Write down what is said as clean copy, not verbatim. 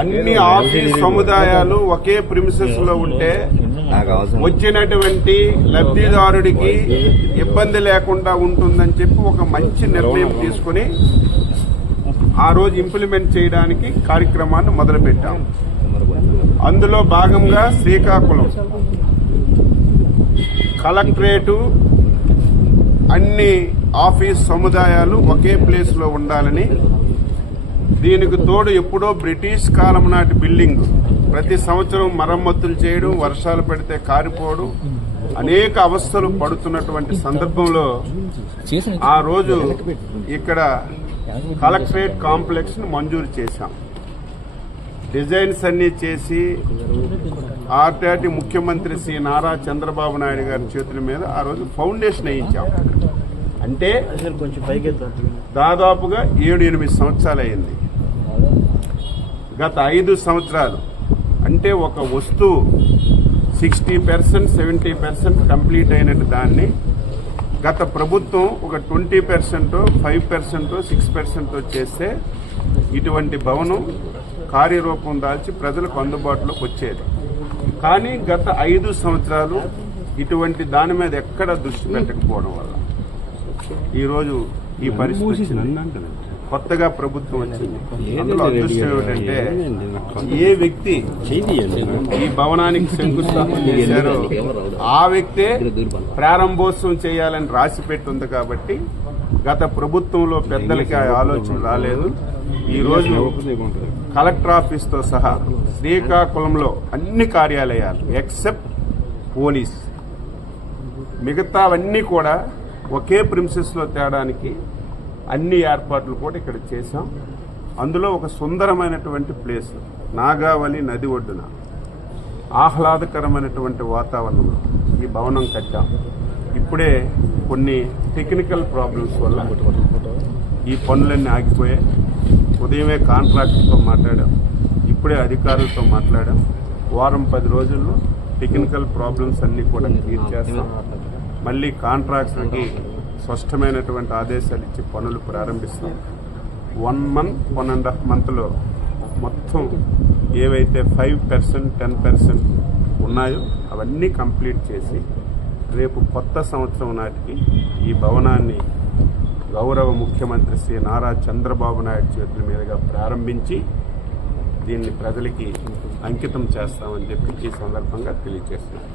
అన్ని ఆఫీస్ సముదాయాలు ఒకే ప్రిమిసెస్ లో ఉంటే వచ్చినటువంటి లబ్ధిదారుడికి ఇబ్బంది లేకుండా ఉంటుందని చెప్పి ఒక మంచి నిర్ణయం తీసుకుని ఆ రోజు ఇంప్లిమెంట్ చేయడానికి కార్యక్రమాన్ని మొదలుపెట్టాం. అందులో భాగంగా శ్రీకాకుళం కలెక్టరేటు అన్ని ఆఫీస్ సముదాయాలు ఒకే ప్లేస్ లో ఉండాలని, దీనికి తోడు ఎప్పుడో బ్రిటిష్ కాలం నాటి బిల్డింగ్ ప్రతి సంవత్సరం మరమ్మతులు చేయడం, వర్షాలు పడితే కారిపోవడం, అనేక అవస్థలు పడుతున్నటువంటి సందర్భంలో ఆ రోజు ఇక్కడ కలెక్టరేట్ కాంప్లెక్స్ ను మంజూరు చేశాం. డిజైన్స్ అన్ని చేసి ఆర్టాటి ముఖ్యమంత్రి శ్రీ నారా చంద్రబాబు నాయుడు గారి చేతుల మీద ఆ రోజు ఫౌండేషన్ వేయించాం. అంటే దాదాపుగా 7-8 సంవత్సరాలు అయింది. గత 5 సంవత్సరాలు అంటే ఒక వస్తువు 60%, 70% కంప్లీట్ అయినట్టు దాన్ని గత ప్రభుత్వం ఒక 20%, 5%, 6% చేస్తే ఇటువంటి భవనం కార్యరూపం దాల్చి ప్రజలకు అందుబాటులోకి వచ్చేది. కానీ గత 5 సంవత్సరాలు ఇటువంటి దాని మీద ఎక్కడ దృష్టి పెట్టకపోవడం వల్ల ఈరోజు ఈ పరిస్థితి కొత్తగా ప్రభుత్వం వచ్చింది. అందులో అదృష్టం ఏమిటంటే ఏ వ్యక్తి ఈ భవనానికి శంకుస్థాపన చేశారో ఆ వ్యక్తే ప్రారంభోత్సవం చేయాలని రాసి పెట్టుంది. కాబట్టి గత ప్రభుత్వంలో పెద్దలకి ఆ ఆలోచన రాలేదు. ఈరోజు కలెక్టర్ ఆఫీస్ తో సహా శ్రీకాకుళంలో అన్ని కార్యాలయాలు ఎక్సెప్ట్ పోలీస్ మిగతావన్నీ కూడా ఒకే ప్రిమిసెస్ లో తేడానికి అన్ని ఏర్పాట్లు కూడా ఇక్కడ చేశాం. అందులో ఒక సుందరమైనటువంటి ప్లేస్ నాగావళి నది ఒడ్డున ఆహ్లాదకరమైనటువంటి వాతావరణంలో ఈ భవనం కట్టాం. ఇప్పుడే కొన్ని టెక్నికల్ ప్రాబ్లమ్స్ వల్ల ఈ పనులన్నీ ఆగిపోయాయి. ఉదయమే కాంట్రాక్టర్తో మాట్లాడాం, ఇప్పుడే అధికారులతో మాట్లాడాం. వారం 10 రోజుల్లో టెక్నికల్ ప్రాబ్లమ్స్ అన్ని కూడా క్లియర్ చేస్తాం. మళ్ళీ కాంట్రాక్టర్కి స్పష్టమైనటువంటి ఆదేశాలు ఇచ్చి పనులు ప్రారంభిస్తాం. 1 month, 1.5 monthలో మొత్తం ఏవైతే 5%, 10% ఉన్నాయో అవన్నీ కంప్లీట్ చేసి రేపు కొత్త సంవత్సరం నాటికి ఈ భవనాన్ని గౌరవ ముఖ్యమంత్రి శ్రీ నారా చంద్రబాబు నాయుడు చేతుల మీదుగా ప్రారంభించి దీన్ని ప్రజలకి అంకితం చేస్తామని చెప్పి ఈ సందర్భంగా తెలియజేస్తున్నాను.